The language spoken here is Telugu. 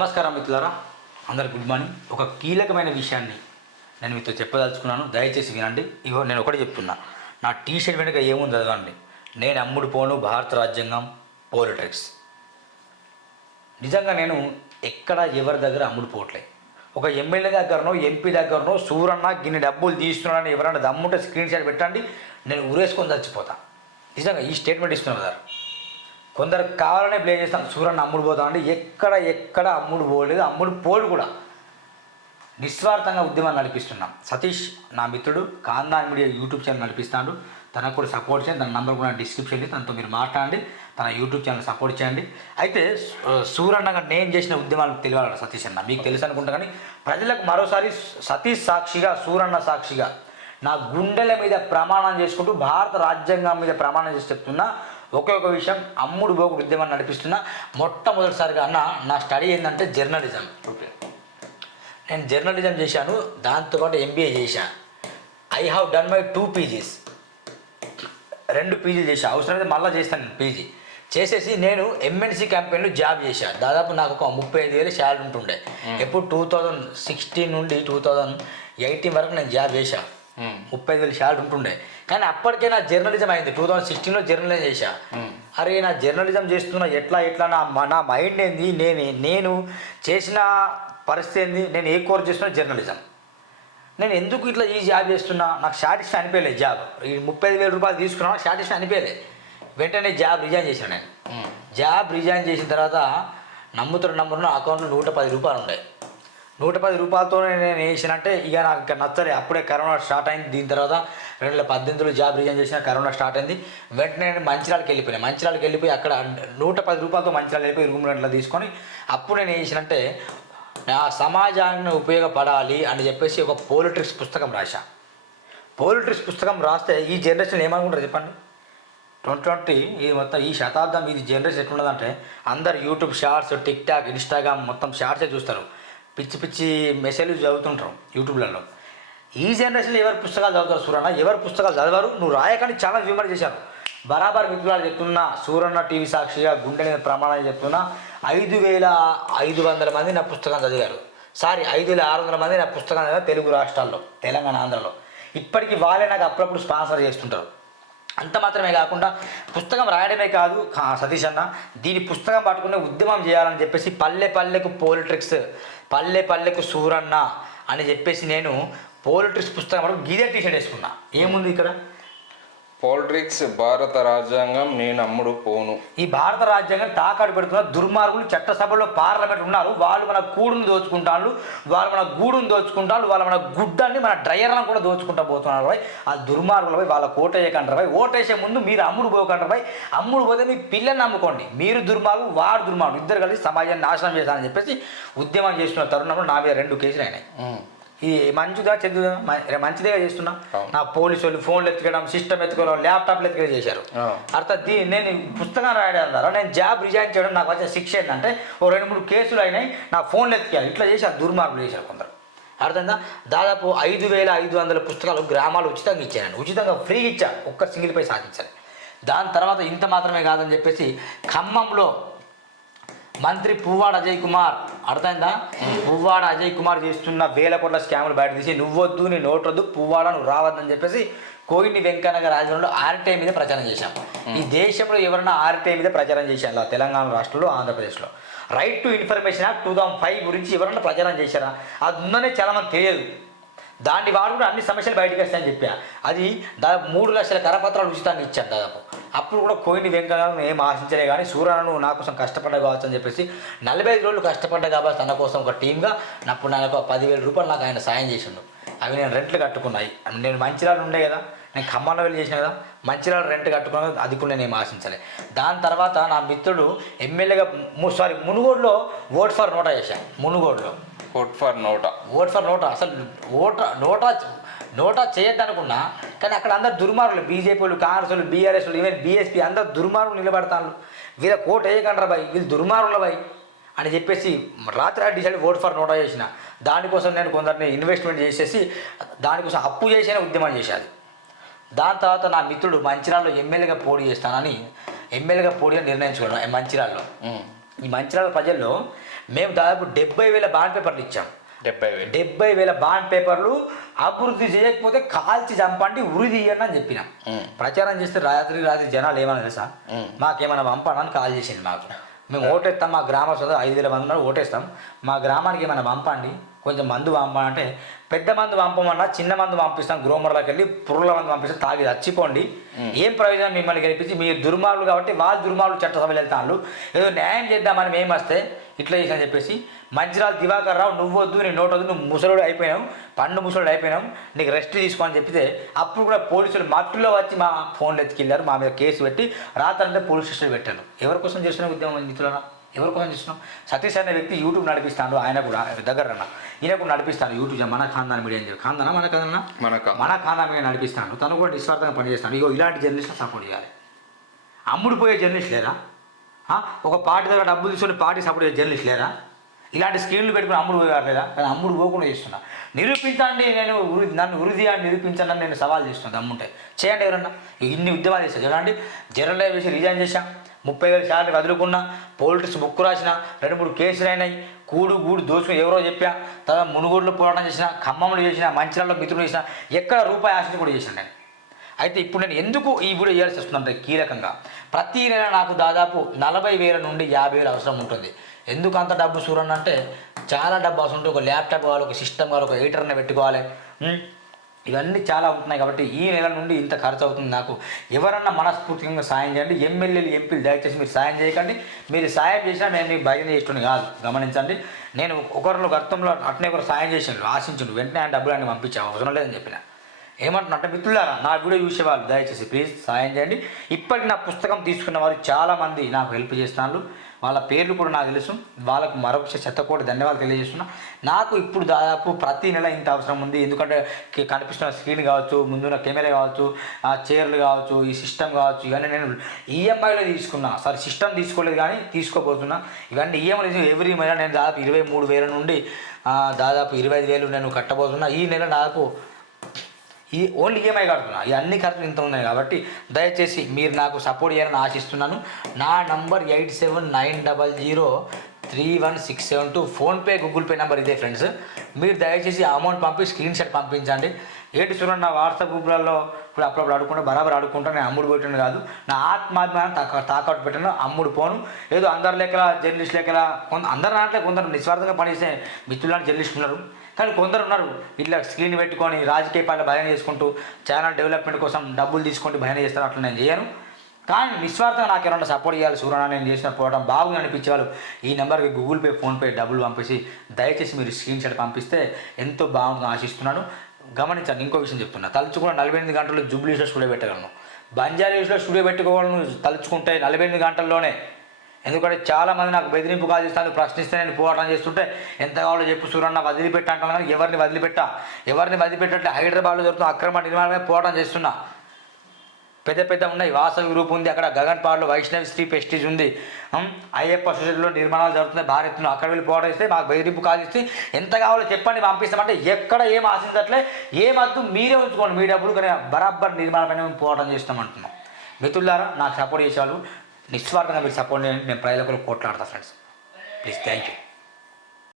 నమస్కారం మిత్రులారా. అందరు గుడ్ మార్నింగ్. ఒక కీలకమైన విషయాన్ని నేను మీతో చెప్పదలుచుకున్నాను. దయచేసి వినండి. ఇగో నేను ఒకటి చెప్తున్నా. నా టీ షర్ట్ వెనుక ఏముంది చదవండి. నేను అమ్ముడు పోను భారత రాజ్యాంగం పోలిటిక్స్ నిజంగా నేను ఎక్కడ ఎవరి దగ్గర అమ్ముడు పోవట్లే ఒక ఎమ్మెల్యే దగ్గరనో ఎంపీ దగ్గరనో సూరన్న గిన్ని డబ్బులు తీస్తున్నాడని ఎవరైనా దమ్ముంటే స్క్రీన్ షాట్ పెట్టండి. నేను ఊరేసుకొని చచ్చిపోతా. నిజంగా ఈ స్టేట్మెంట్ ఇస్తున్నారు సార్. కొందరు కావాలనే ప్లే చేస్తాం సూర్యని అమ్ముడు పోతాం ఎక్కడ ఎక్కడ అమ్ముడు పోలేదు. అమ్ముడు పోడు కూడా. నిస్వార్థంగా ఉద్యమం నడిపిస్తున్నాం. సతీష్ నా మిత్రుడు కాందాన్ మీడియా యూట్యూబ్ ఛానల్ నడిపిస్తాడు. తనకు కూడా సపోర్ట్ చేయండి. తన నంబర్ కూడా డిస్క్రిప్షన్ తనతో మీరు మాట్లాడండి. తన యూట్యూబ్ ఛానల్ సపోర్ట్ చేయండి. అయితే సూరన్నగా నేను చేసిన ఉద్యమాలు తెలియాలి సతీష్ అన్న? మీకు తెలుసు అనుకుంటా కానీ ప్రజలకు మరోసారి సతీష్ సాక్షిగా సూరన్న సాక్షిగా నా గుండెల మీద ప్రమాణం చేసుకుంటూ భారత రాజ్యాంగం మీద ప్రమాణం చేసి చెప్తున్నా ఒకే ఒక విషయం అమ్ముడు పోకుడు ఉద్యమాన్ని నడిపిస్తున్నా మొట్టమొదటిసారిగా అన్న నా స్టడీ ఏంటంటే జర్నలిజం. ఓకే. నేను జర్నలిజం చేశాను దాంతోపాటు ఎంబీఏ చేశాను I have done my two PGs రెండు పీజీలు చేశా. అవసరమైతే మళ్ళీ చేస్తాను నేను పీజీ చేసేసి నేను ఎంఎన్సీ కంపెనీలో జాబ్ చేశాను దాదాపు నాకు ఒక ముప్పై ఐదు వేలు శాలరీ ఉంటుండే. ఎప్పుడు టూ థౌజండ్ సిక్స్టీన్ నుండి టూ థౌజండ్ ఎయిటీన్ వరకు నేను జాబ్ చేశాను ముప్పై ఐదు వేలు శాలరీ ఉంటుండే. కానీ అప్పటికే నా జర్నలిజం అయింది. టూ థౌజండ్ సిక్స్టీన్లో జర్నలిజం చేశా. అరే నా జర్నలిజం చేస్తున్నా ఎట్లా ఎట్లా నా నా మైండ్ ఏంది? నేను నేను చేసిన పరిస్థితి ఏంది? నేను ఏ కోర్స్ చేస్తున్నా జర్నలిజం. నేను ఎందుకు ఇట్లా ఈ జాబ్ చేస్తున్నా? నాకు సాటిస్ఫై అనిపించలేదు జాబ్. ఈ ముప్పై ఐదు వేల రూపాయలు తీసుకున్నా సాటిస్ఫై అనిపించలేదు. వెంటనే జాబ్ రిజైన్ చేశాను నేను. జాబ్ రిజైన్ చేసిన తర్వాత నమ్ముతున్న నంబర్ నా అకౌంట్లో నూట పది రూపాయలు ఉన్నాయి నూట పది రూపాయలతోనే నేను వేసినంటే ఇక నాకు ఇంకా నచ్చలే. అప్పుడే కరోనా స్టార్ట్ అయింది. దీని తర్వాత రెండు వేల పద్దెనిమిదిలో జాబ్ రిజైన్ చేసిన కరోనా స్టార్ట్ అయింది. వెంటనే నేను మంచిర్యాలకి వెళ్ళిపోయినా. మంచిర్యాలకి వెళ్ళిపోయి అక్కడ నూట పది రూపాయలతో మంచిరాలు వెళ్ళిపోయి రూమ్ రెంట్లో తీసుకొని అప్పుడు నేను వేసినంటే చేసినంటే నా సమాజాన్ని ఉపయోగపడాలి అని చెప్పేసి ఒక పోలిటిక్స్ పుస్తకం రాశా. పోలిటిక్స్ పుస్తకం రాస్తే ఈ జనరేషన్ ఏమనుకుంటారు చెప్పండి? ట్వంటీ ట్వంటీ ఇది మొత్తం ఈ శతాబ్దం ఇది జనరేషన్ ఎట్లున్నదంటే అందరు YouTube shorts TikTok Instagram మొత్తం షార్ట్సే చూస్తారు. పిచ్చి పిచ్చి మెసేజ్లు చదువుతుంటారు యూట్యూబ్లలో. ఈ జనరేషన్లో ఎవరు పుస్తకాలు చదువుతారు సూరన్న? ఎవరు పుస్తకాలు చదవరు? నువ్వు రాయకని చాలా విమర్శ చేశారు. బరాబర్ మిత్రులు చెప్తున్నా సూరన్న టీవీ సాక్షిగా గుండె మీద ప్రమాణాలు చెప్తున్నా ఐదు వేల ఐదు వందల మంది నా పుస్తకం చదివారు. సారీ ఐదు వేల ఆరు వందల మంది నా పుస్తకం చదివారు తెలుగు రాష్ట్రాల్లో తెలంగాణ ఆంధ్రలో. ఇప్పటికీ వాళ్ళే నాకు అప్పుడప్పుడు స్పాన్సర్ చేస్తుంటారు. అంత మాత్రమే కాకుండా పుస్తకం రాయడమే కాదు. సతీష్ అన్న దీని పుస్తకం పట్టుకునే ఉద్యమం చేయాలని చెప్పేసి పల్లె పల్లెకు పోలిట్రిక్స్ పల్లె పల్లెకు సూరన్న అని చెప్పేసి నేను పోలిట్రిక్స్ పుస్తకం పట్టుకు గీదే టీషర్ట్ వేసుకున్నా. ఏముంది ఇక్కడ? పాలిటిక్స్ భారత రాజ్యాంగం నేను అమ్ముడు పోను. ఈ భారత రాజ్యాంగం తాకాడు పెడుతున్న దుర్మార్గులు చట్టసభలో పార్లమెంట్ ఉన్నారు. వాళ్ళు మన కూడును దోచుకుంటారు వాళ్ళు మన గూడును దోచుకుంటారు వాళ్ళు మన గుడ్డల్ని మన డ్రైయర్లను కూడా దోచుకుంటా పోతున్నారు భాయ్. ఆ దుర్మార్గులు పోయి వాళ్ళ ఓటేయకంటారు భాయ్. ఓటేసే ముందు మీరు అమ్ముడు పోకంటారు భాయ్. అమ్ముడు పోతే మీ పిల్లల్ని నమ్ముకోండి. మీరు దుర్మార్గు వాడు దుర్మార్గులు. ఇద్దరు కలిసి సమాజాన్ని నాశనం చేశారని చెప్పేసి ఉద్యమం చేస్తున్న తరుణంలో నా మీద రెండు కేసులు అయినాయి. ఇది మంచిదా చెడ్డదా మ- మంచిదే చేస్తున్నా. నా పోలీసు వాళ్ళు ఫోన్లు ఎత్తుకోవడం సిస్టమ్ ఎత్తుకోవడం ల్యాప్టాప్లు ఎత్తుకోవడం చేశారు. ఆ. అర్థం దీ నేను పుస్తకం రాయడం ద్వారా నేను జాబ్ రిజైన్ చేయడం నాకు వచ్చే శిక్ష ఏంటంటే ఓ రెండు మూడు కేసులు అయినాయి నా ఫోన్లు ఎత్తికారు. ఇట్లా చేశారు దుర్మార్గులు చేశారు కొందరు. అర్థందా? దాదాపు ఐదు వేల ఐదు వందల పుస్తకాలు గ్రామాలు ఉచితంగా ఇచ్చాను ఉచితంగా ఫ్రీగా ఇచ్చా. ఒక్క సింగిల్ పై సాధించాలి. దాని తర్వాత ఇంత మాత్రమే కాదని చెప్పేసి ఖమ్మంలో మంత్రి పువ్వాడ అజయ్ కుమార్. అర్థమైందా? పువ్వాడ అజయ్ కుమార్ చేస్తున్న వేల కోట్ల స్కాములు బయట తీసి నువ్వొద్దు నీ నోటొద్దు పువ్వాడ నువ్వు రావద్దని చెప్పేసి కోయిని వెంకన్నగర్ రాజధానిలో ఆర్టీఐ మీద ప్రచారం చేశాం. ఈ దేశంలో ఎవరైనా ఆర్టీఐ మీద ప్రచారం చేశారు? తెలంగాణ రాష్ట్రంలో ఆంధ్రప్రదేశ్లో. Right to information act two thousand five గురించి ఎవరైనా ప్రచారం చేశారా? అది ఉందనే చాలా మంది తెలియదు. దాన్ని వాడు కూడా అన్ని సమస్యలు బయటకు వస్తాయని చెప్పా. అది దాదాపు మూడు లక్షల కరపత్రాలు ఉచితంగా ఇచ్చాను దాదాపు. అప్పుడు కూడా కోయిని వెంకయ్య ఏం ఆశించలే కానీ సూర్యను నా కోసం కష్టపడ్డా కావచ్చు అని చెప్పేసి నలభై ఐదు రోజులు కష్టపడ్డా కాబట్టి తన కోసం ఒక టీమ్గా అప్పుడు నాకు ఒక పదివేల రూపాయలు నాకు ఆయన సాయం చేసిండు. అవి నేను రెంట్లు కట్టుకున్నాయి. నేను మంచిర్యాల ఉండే కదా నేను ఖమ్మంలో వెళ్ళి చేసిన కదా మంచిర్యాల రెంట్ కట్టుకున్నా అది కూడా నేను ఆశించలే. దాని తర్వాత నా మిత్రుడు ఎమ్మెల్యేగా సారీ మునుగోడులో ఓట్ ఫర్ నోటా చేశాను మునుగోడులో. Food for NOTA. Vote for NOTA అసలు ఓట నోటా నోటా చేయొద్దు అనుకున్నా కానీ అక్కడ అందరు దుర్మార్గులు బీజేపీ వాళ్ళు కాంగ్రెస్ వాళ్ళు బీఆర్ఎస్ ఈవెన్ బీఎస్పీ అందరు దుర్మార్గులు నిలబడతాను వీళ్ళ కోట వేయకండ్రా బాయ్? వీళ్ళు దుర్మార్గుల బాయ్. అని చెప్పేసి రాత్రి డిసైడ్ ఓట్ ఫర్ నోటా చేసిన. దానికోసం నేను కొందరిని ఇన్వెస్ట్మెంట్ చేసేసి దానికోసం అప్పు చేసిన ఉద్యమం చేసేది దాని తర్వాత నా మిత్రుడు మంచిర్యాలలో ఎమ్మెల్యేగా పోటీ చేస్తానని ఎమ్మెల్యేగా పోటీ నిర్ణయించుకున్నాను మంచిర్యాలలో. ఈ మంచిర్యాల ప్రజల్లో మేము దాదాపు డెబ్బై వేల బాండ్ పేపర్లు ఇచ్చాం. డెబ్బై వేలు. డెబ్బై వేల బాండ్ పేపర్లు అభివృద్ధి చేయకపోతే కాల్చి చంపండి ఉరి తీయండి అని చెప్పిన. ప్రచారం చేస్తే రాత్రి రాత్రి జనాలు ఏమన్నా తెలుసా. మాకేమైనా పంపడానికి కాల్ చేసింది మాకు. మేము ఓటేస్తాం మా గ్రామ సోదరు ఐదు వేల మంది ఉన్నారు ఓటేస్తాం. మా గ్రామానికి ఏమైనా పంపండి కొంచెం మందు పంపమంటే పెద్ద మందు పంపమన్నా చిన్న మందు పంపిస్తాం గ్రోమర్లోకి వెళ్ళి పురుగుల మందు పంపిస్తాం తాగి చచ్చిపోండి. ఏం ప్రయోజనం మిమ్మల్ని గెలిపించి? మీరు దుర్మార్గులు కాబట్టి వాళ్ళు దుర్మార్గులు చట్టసభలు వెళ్తాను ఏదో న్యాయం చేద్దామని మేము వస్తే ఇట్లా చేసాని చెప్పేసి మంచిరాలు దివాకర్ రావు నువ్వు వద్దు నీ నోటు వద్దు నువ్వు ముసలుడు అయిపోయినావు పండు ముసలుడు అయిపోయినావు నీకు రెస్ట్ తీసుకో అని చెప్పితే అప్పుడు కూడా పోలీసులు మట్టులో వచ్చి మా ఫోన్లు ఎత్తుకెళ్ళారు మా మీద కేసు పెట్టి రాత్రంటే పోలీస్ స్టేషన్ పెట్టాను ఎవరి కోసం చేస్తున్న ఉద్యమం మిత్రులనా ఎవరి కోసం చేస్తున్నాం సతీష్ అనే వ్యక్తి యూట్యూబ్ నడిపిస్తాడు ఆయన కూడా దగ్గర అన్న ఈయన కూడా నడిపిస్తాను యూట్యూబ్ మన ఖాందాన్ మీడియా అని చెప్పి. ఖాందానా మన కదన్నా మనక మన ఖాందాన్ మీడియా నడిపిస్తాను తను కూడా నిస్వార్థంగా పనిచేస్తాడు. ఇగో ఇలాంటి జర్నలిస్ట్ సపోర్ట్ చేయాలి. అమ్ముడు పోయే జర్నలిస్ట్ లేరా? ఒక పార్టీ దగ్గర డబ్బులు తీసుకొని పార్టీ సపోర్ట్ చేసే జర్నలిస్ట్ లేదా? ఇలాంటి స్కీమ్లు పెట్టుకుని అమ్ముడు పోయారు లేదా? కానీ అమ్ముడు పోకుండా చేస్తున్నా. నిరూపించండి నేను ఉరి నన్ను ఉరిది అని నిరూపించండి నేను సవాల్ చేస్తున్నాను దమ్ముంటే. చేయండి ఎవరన్నా. ఇన్ని ఉద్యమాలు చేశాను చూడండి జనరల్ వేసి రిజైన్ చేశాం. ముప్పై వేల శాలరీ వదులుకున్నా పోలిటిక్స్ బుక్ రాసిన రెండు మూడు కేసులు అయినాయి. కూడు గూడు దోచుకుని ఎవరో చెప్పా తర్వాత మునుగోడులో పోరాటం చేసిన ఖమ్మంలో చేసిన మంచిర్యాలలో మిత్రులు చేసిన ఎక్కడ రూపాయి ఆశని కూడా చేశాను నేను. అయితే ఇప్పుడు నేను ఎందుకు ఈ వీడియో చేయాల్సి వస్తుందంటే కీలకంగా. ప్రతి నెల నాకు దాదాపు నలభై వేల నుండి యాభై వేలు అవసరం ఉంటుంది. ఎందుకు అంత డబ్బు చూడండి అంటే చాలా డబ్బు అవసరం ఉంటుంది. ఒక ల్యాప్టాప్ కావాలి ఒక సిస్టమ్ కావాలి ఒక హీటర్ని పెట్టుకోవాలి. ఇవన్నీ చాలా ఉంటున్నాయి కాబట్టి ఈ నెల నుండి ఇంత ఖర్చు అవుతుంది నాకు. ఎవరన్నా మనస్ఫూర్తిగా సాయం చేయండి. ఎమ్మెల్యేలు ఎంపీలు దయచేసి మీరు సాయం చేయకండి. మీరు సాయం చేసినా నేను మీకు భయం చేస్తుని కాదు. గమనించండి. నేను ఒకరిలో గతంలో అట్నే ఒకరు సాయం చేసాను ఆశించండు. వెంటనే ఆయన డబ్బులు అని పంపించాము అవసరం లేదని చెప్పిన. ఏమంటున్నట్టే మిత్రులారా నా వీడియో చూసేవాళ్ళు దయచేసి ప్లీజ్ సాయం చేయండి. ఇప్పటికి నా పుస్తకం తీసుకున్న వారు చాలామంది నాకు హెల్ప్ చేస్తున్నారు. వాళ్ళ పేర్లు కూడా నాకు తెలుసు. వాళ్ళకు మరొక చెత్తకోటి ధన్యవాదాలు తెలియజేస్తున్నా. నాకు ఇప్పుడు దాదాపు ప్రతి నెల ఇంత అవసరం ఉంది. ఎందుకంటే కనిపిస్తున్న స్క్రీన్ కావచ్చు ముందున్న కెమెరా కావచ్చు ఆ చైర్లు కావచ్చు ఈ సిస్టమ్ కావచ్చు ఇవన్నీ నేను ఈఎంఐలో తీసుకున్నా. సరే సిస్టమ్ తీసుకోలేదు కానీ తీసుకోబోతున్నా. ఇవన్నీ ఈఎంఐ ఎవ్రీ నెల నేను దాదాపు ఇరవై మూడు వేల నుండి దాదాపు ఇరవై ఐదు వేలు నేను కట్టబోతున్నా. ఈ నెల నాకు ఈ ఓన్లీ ఈఎంఐ కడుతున్నా ఈ అన్ని ఖర్చులు ఇంత ఉన్నాయి కాబట్టి దయచేసి మీరు నాకు సపోర్ట్ చేయాలని ఆశిస్తున్నాను. నా number eight seven nine double zero three one six seven two. PhonePe Google pay number ఇదే ఫ్రెండ్స్. మీరు దయచేసి అమౌంట్ పంపి స్క్రీన్ షాట్ పంపించండి. ఏంటి చూడండి నా వాట్సాప్ గ్రూప్లలో ఇప్పుడు అప్పుడప్పుడు అడుగుకుంటా బరాబర్ అడుగుకుంటా నేను అమ్ముడు పెట్టాను కాదు. నా ఆత్మాభిమానం తాక తాకట్టు పెట్టాను అమ్ముడు పోను. ఏదో అందరి లెక్కల జర్నలిస్ట్ లెక్కల కొంత అందరు నాట్లే కొందరు నిస్వార్థంగా పనిచేసే మిత్రులాంటి జర్నలిస్ట్ ఉన్నారు. కానీ కొందరు ఉన్నారు ఇట్లా స్క్రీన్ పెట్టుకొని రాజకీయ పాలన భయం చేసుకుంటూ ఛానల్ డెవలప్మెంట్ కోసం డబ్బులు తీసుకుంటూ భయం చేస్తారు అట్లా నేను చేయను. కానీ నిస్వార్థంగా నాకు ఏమన్నా సపోర్ట్ చేయాలి సూర్యనా నేను చేసిన పోవడం బాగుంది అనిపించే వాళ్ళు ఈ నెంబర్కి గూగుల్ పే ఫోన్పే డబ్బులు పంపేసి దయచేసి మీరు స్క్రీన్ షాట్ పంపిస్తే ఎంతో బాగుందని ఆశిస్తున్నాను. గమనించండి ఇంకో విషయం చెప్తున్నా. తలుచుకున్న నలభై ఎనిమిది గంటల్లో జూబ్లీస్లో స్టూడియో పెట్టగలను. బంజారీస్లో స్టూడియో పెట్టుకోవాలను తలుచుకుంటే నలభై ఎనిమిది గంటల్లోనే ఎందుకంటే చాలా మంది నాకు బెదిరింపు కాల్ చేస్తాను ప్రశ్నిస్తే నేను పోరాటం చేస్తుంటే ఎంత కావాలో చెప్పు సూరన్న వదిలిపెట్ట అంటాను కానీ ఎవరిని వదిలిపెట్టా? ఎవరిని వదిలిపెట్టే హైదరాబాద్లో జరుగుతున్న అక్రమ నిర్మాణమే పోరాటం చేస్తున్నా. పెద్ద పెద్ద ఉన్నాయి. వాసవి గ్రూప్ ఉంది అక్కడ గగన్పాడులో వైష్ణవి శ్రీ పెస్టిజ్ ఉంది. అయ్యప్ప సొసైటీలో నిర్మాణాలు జరుగుతున్నాయి భారీ ఎత్తున అక్కడ వెళ్ళి పోవడం ఇస్తే మాకు బెదిరింపు కాల్ చేస్తే ఎంత కావాలో చెప్పండి పంపిస్తామంటే ఎక్కడ ఏం ఆశించట్లే ఏం మీరే ఉంచుకోండి మీ డబ్బులు కానీ బరాబర్ నిర్మాణమైన మేము పోవడం చేస్తామంటున్నాం మిత్రులారా నాకు సపోర్ట్ చేసేవాళ్ళు నిస్వార్థంగా మీరు సపోర్ట్ నేను ప్రజల కోట్లాడతా ఫ్రెండ్స్ ప్లీజ్ థ్యాంక్ యూ